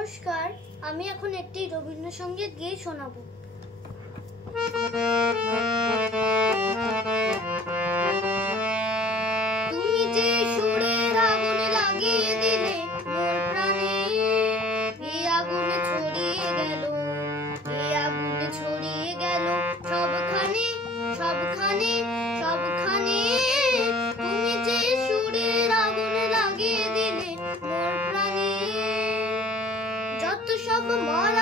নমস্কার, আমি এখন একটি রবীন্দ্রসঙ্গীত গেয়ে শোনাবো। তুমি যে সুরের আগুন লাগিয়ে দিলে মোর প্রাণে, এই আগুন ছড়িয়ে গেল, এই আগুন ছড়িয়ে গেল সবখানে সবখানে সবখানে। তুমি যে সুরের আগুন লাগিয়ে দিলে মোর প্রাণে, যত সব মরা